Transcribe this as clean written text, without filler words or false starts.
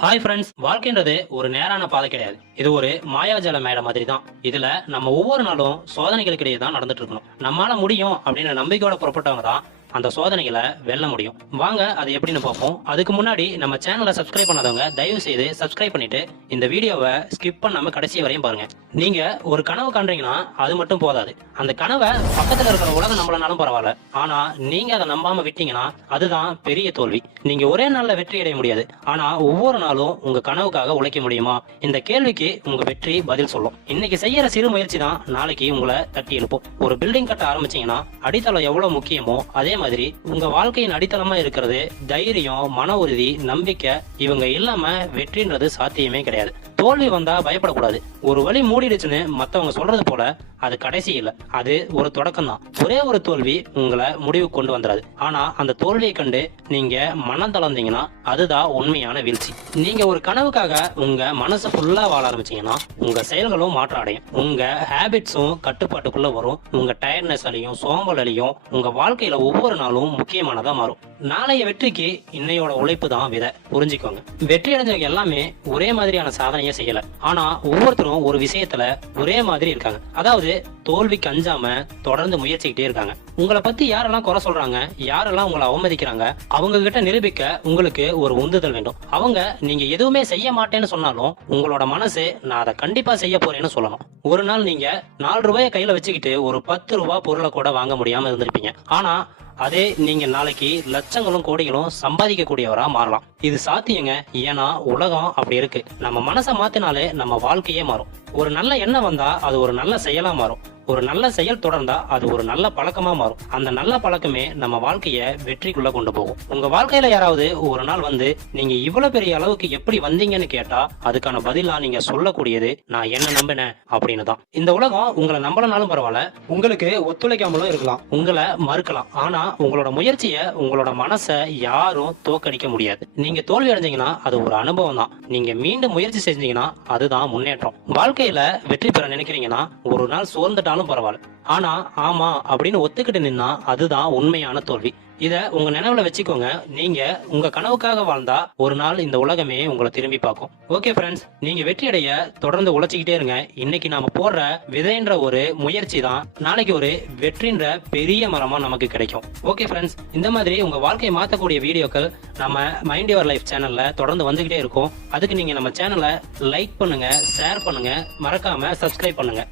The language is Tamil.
ஹாய் ஃப்ரெண்ட்ஸ், வாழ்க்கைன்றது ஒரு நேரான பாதை கிடையாது. இது ஒரு மாயாஜால மேடை மாதிரி தான். இதுல நம்ம ஒவ்வொரு நாளும் சோதனைகளுக்கு இடையே தான் நடந்துட்டு இருக்கணும். நம்மளால முடியும் அப்படின்னு நம்பிக்கையோட புறப்பட்டவங்க தான் அந்த சோதனைகளை வெல்ல முடியும். வாங்க அது எப்படின்னு பார்ப்போம். அதுக்கு முன்னாடி நம்ம சேனலை சப்ஸ்கிரைப் பண்ணாதவங்க தயவு செய்து சப்ஸ்கிரைப் பண்ணிட்டு இந்த வீடியோவை ஸ்கிப் பண்ணாம கடைசி வரையும் பாருங்க. நீங்க ஒரு கனவு காண்றீங்கன்னா அது மட்டும் போதாது. அந்த கனவை பக்கத்துல இருக்கிற உலகம் நம்பலனாலும் பரவாயில்ல, ஆனா நீங்க அதை நம்பாம விட்டீங்கன்னா அதுதான் பெரிய தோல்வி. நீங்க ஒரே நாள்ல வெற்றி அடைய முடியாது, ஆனா ஒவ்வொரு நாளும் உங்க கனவுக்காக உழைக்க முடியுமா? இந்த கேள்விக்கு உங்க வெற்றி பதில் சொல்லும். இன்னைக்கு செய்யற சிறு முயற்சி தான் நாளைக்கு உங்களை தட்டி எழுப்பும். ஒரு பில்டிங் கட்ட ஆரம்பிச்சீங்கன்னா அடித்தளம் எவ்வளவு முக்கியமோ அதே மாதிரி உங்க வாழ்க்கையின் அடித்தளமா இருக்கிறது தைரியம், மன உறுதி, நம்பிக்கை. இவங்க இல்லாம வெற்றின்றது சாத்தியமே கிடையாது. தோல்வி வந்தா பயப்படக்கூடாது. ஒரு வழி மூடிடுச்சுன்னு மத்தவங்க சொல்றது போல அது கடைசி இல்ல, அது ஒரு தொடக்கம் தான். ஒரே ஒரு தோல்வி உங்களை முடிவு கொண்டு வந்துடாது, ஆனா அந்த தோல்வியை கண்டு நீங்க மனம் தளர்ந்தீங்கன்னா அதுதான் உண்மையான வீழ்ச்சி. நீங்க ஒரு கனவுக்காக உங்க மனசு ஃபுல்லா வாழ ஆரம்பிச்சீங்கன்னா உங்க செயல்களும் மாற்றம் அடையும். உங்க ஹேபிட்ஸும் கட்டுப்பாட்டுக்குள்ள வரும். உங்க டயர்ட்னஸ் அழியும், சோம்பல் அழியும். உங்க வாழ்க்கையில ஒவ்வொரு நாளும் முக்கியமானதா மாறும். நாளைய வெற்றிக்கு இன்னையோட உழைப்பு தான் விதை. புரிஞ்சுக்கோங்க, வெற்றி அடைஞ்சவங்க எல்லாமே ஒரே மாதிரியான சாதனையை செய்யல, ஆனா ஒவ்வொருத்தரும் ஒரு விஷயத்துல ஒரே மாதிரி இருக்காங்க. அதாவது தோல்விக்கு அஞ்சாம தொடர்ந்து முயற்சிக்கிட்டே இருக்காங்க. உங்களை பத்தி யாரெல்லாம் குறை சொல்றாங்க, யாரெல்லாம் உங்களை அவமதிக்கிறாங்க, அவங்க கிட்ட நிரூபிக்க உங்களுக்கு ஒரு உந்துதல் வேண்டும். அவங்க நீங்க எதுவுமே செய்ய மாட்டேன்னு சொன்னாலும் உங்களோட மனசு நான் அதை கண்டிப்பா செய்ய போறேன்னு சொல்லணும். ஒரு நாள் நீங்க 4 ரூபாயை கையில வச்சுக்கிட்டு ஒரு 10 ரூபாய் பொருளை கூட வாங்க முடியாம இருந்திருப்பீங்க. ஆனா அதே நீங்க நாளைக்கு லட்சங்களும் கோடிகளும் சம்பாதிக்க கூடியவரா மாறலாம். இது சாத்தியங்க. ஏன்னா உலகம் அப்படி இருக்கு. நம்ம மனசை மாத்தினாலே நம்ம வாழ்க்கையே மாறும். ஒரு நல்ல எண்ணம் வந்தா அது ஒரு நல்ல செயலா மாறும். ஒரு நல்ல செயல் தொடர்ந்தா அது ஒரு நல்ல பழக்கமா மாறும். அந்த நல்ல பழக்கமே நம்ம வாழ்க்கைய வெற்றிக்குள்ள கொண்டு போகும். உங்க வாழ்க்கையில யாராவது ஒரு நாள் வந்து நீங்க இவ்வளவு பெரிய அளவுக்கு எப்படி வந்தீங்கன்னு கேட்டா அதுக்கான பதிலா நீங்க சொல்லக்கூடியது நான் என்ன நம்பினேன் அப்படின்னு தான். இந்த உலகம் உங்களை நம்பலனாலும் பரவாயில்ல, உங்களுக்கு ஒத்துழைக்காமலும் இருக்கலாம், உங்களை மறுக்கலாம், ஆனா உங்களோட முயற்சியை, உங்களோட மனசை யாரும் தோக்கடிக்க முடியாது. நீங்க தோல்வி அடைஞ்சீங்கன்னா அது ஒரு அனுபவம் தான். நீங்க மீண்டும் முயற்சி செஞ்சீங்கன்னா அதுதான் முன்னேற்றம். வாழ்க்கையில வெற்றி பெற நினைக்கிறீங்கன்னா ஒரு நாள் சோர்ந்துட்டாலும் பரவாயில்ல, ஆனா ஆமா அப்படின்னு ஒத்துக்கிட்டு நின்னா அதுதான் உண்மையான தோல்வி. இத உங்க நினைவுல வச்சுக்கோங்க. நீங்க உங்க கனவுக்காக வாழ்ந்தா ஒரு நாள் இந்த உலகமே உங்களை திரும்பி பார்க்கும். ஓகே ஃப்ரெண்ட்ஸ், நீங்க வெற்றி அடைய தொடர்ந்து உழைச்சிக்கிட்டே இருங்க. இன்னைக்கு நாம போடுற விதைன்ற ஒரு முயற்சி தான் நாளைக்கு ஒரு வெற்றின்ற பெரிய மரமா நமக்கு கிடைக்கும். ஓகே ஃப்ரெண்ட்ஸ், இந்த மாதிரி உங்க வாழ்க்கையை மாற்றக்கூடிய வீடியோக்கள் நம்ம மைண்ட் யுவர் லைஃப் சேனல்ல தொடர்ந்து வந்துகிட்டே இருக்கும். அதுக்கு நீங்க நம்ம சேனலை லைக் பண்ணுங்க, ஷேர் பண்ணுங்க, மறக்காம சப்ஸ்கிரைப் பண்ணுங்க.